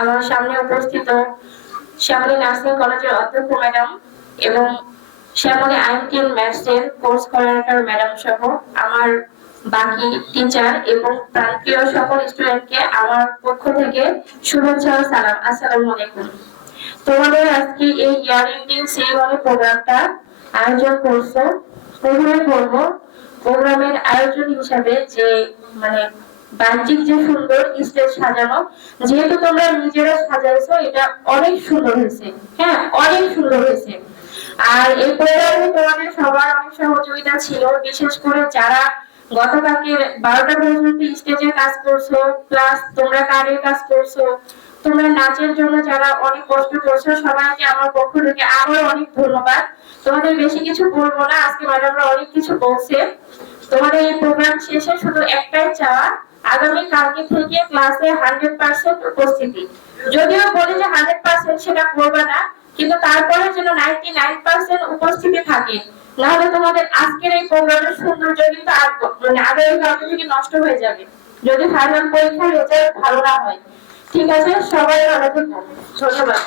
আমার সামনে উপস্থিত শ্যামলী নার্সিং কলেজের অধ্যক্ষ ম্যাডাম এবং শ্যামলী আইনটি ম্যাথসের কোর্স কোঅর্ডিনেটর ম্যাডাম সহ আমার বাকি টিচার এবং প্রান্তীয় সকল স্টুডেন্টকে আমার পক্ষ থেকে শুভেচ্ছা ও সালাম। আসসালামু আলাইকুম। তোমাদের আজকে এই ইয়ার এন্ডিং সেরিমনি প্রোগ্রামটা আয়োজন করছ। প্রথমে বলব, প্রোগ্রামের আয়োজন হিসাবে যে মানে বাহ্যিক যে সুন্দর স্টেজ সাজানো, যেহেতু তোমরা নিজেরা সাজাইছো, এটা অনেক সুন্দর হয়েছে। হ্যাঁ অনেক সুন্দর হয়েছে। আর এই প্রোগ্রামে তোমাদের সবার অনেক সহযোগিতা ছিল, বিশেষ করে যারা গতকালকে বারোটা পর্যন্ত স্টেজে কাজ করছ প্লাস তোমরা কাজ করছ, তোমরা নাচের জন্য যারা অনেক কষ্ট করছ, সবাইকে আমার পক্ষ থেকে আরও অনেক ধন্যবাদ। তোমাদের বেশি কিছু বলব না, আজকে ম্যাডামরা অনেক কিছু বলছে। তোমাদের এই প্রোগ্রাম শেষে শুধু একটাই চাওয়া, আগামী কালকে থেকে ক্লাসে হান্ড্রেড পার্সেন্ট উপস্থিতি। যদিও বলি যে হান্ড্রেড পার্সেন্ট সেটা করবে না, কিন্তু তারপরে যেন নাইনটি নাইন পার্সেন্ট উপস্থিতি থাকে। নাহলে তোমাদের আজকের এই প্রোগ্রামের সৌন্দর্য কিন্তু আর মানে আগামী কালকে থেকে নষ্ট হয়ে যাবে। যদি ফাইনাল পরীক্ষার রেজাল্ট ভালো না হয়। ঠিক আছে, সবাই ভালো থেকো। ধন্যবাদ।